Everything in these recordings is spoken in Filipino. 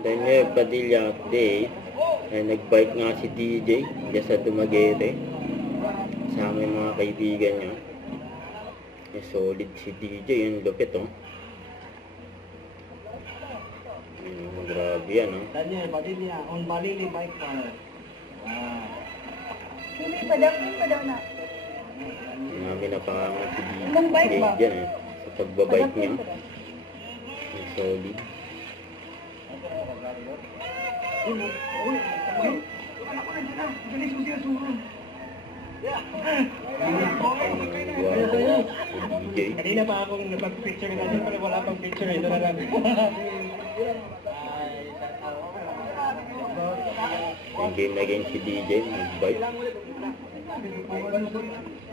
Daniel Padilla update. Ay, nag-bike nga si DJ dyan sa Dumaguete. Kasama yung mga kaibigan niya. Ay, solid si DJ. Yung lupit, oh. Grabe yan, oh. Daniel Padilla on Malili bike park. Hindi pa daw na. Marami na pangangat si DJ Ilang bike ba? dyan, eh. Sa pagbabike niya. Ay, solid. DJ. Kanina pa akong napag-picture natin pero wala pang picture. Ito na lang. Yung game na game si DJ, nag-bike.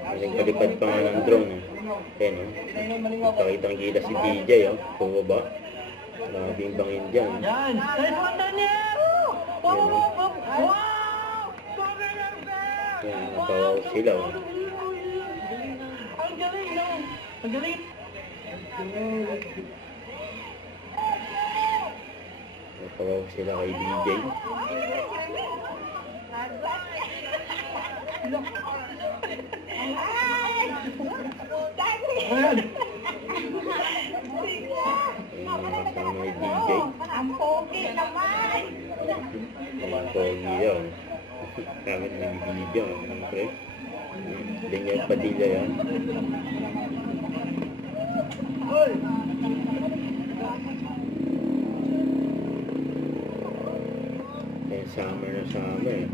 Nagpalipad pa nga ng drone, eh. Ayan, oh. Pakitang kita si DJ, oh. Pumaba. Grabe yung bangin dyan. Yan! Nice one, Daniel! Ayan, oh. Wow! Ayan, napawaw sila, oh. Ang galing, no? Ang galing! Napawaw sila kay DJ. Ayan! Kasama ni DJ. Ang pogi naman. Ang pogi yun. Kami nag-video, siyempre. Daniel Padilla yan. Eh, summer na summer, eh.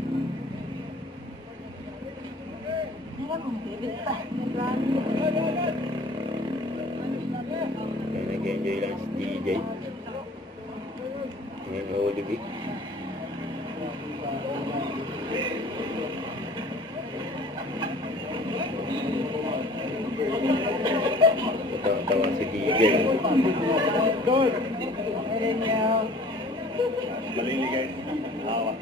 Kaya nag-enjoy lang si DJ. Ngayon, Holy Week. Tawa si DJ. Good! Malili guys. Awa.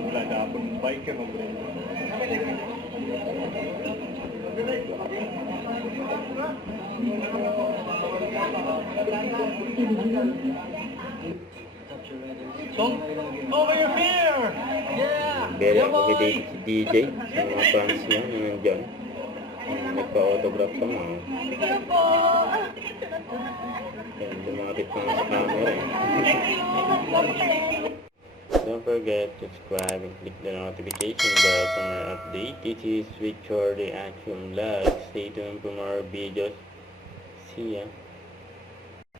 Wala na akong bike ka mag-bring. So, over your fear! Yeah! Very accommodated si DJ sa mga fans niya na nandyan. Nagpa-autograph pa nga. Yan, lumapit pa nga sa camera, eh. Don't forget to subscribe and click the notification bell for more update. This is Victor the Action Vlog. Stay tuned for more videos. See ya.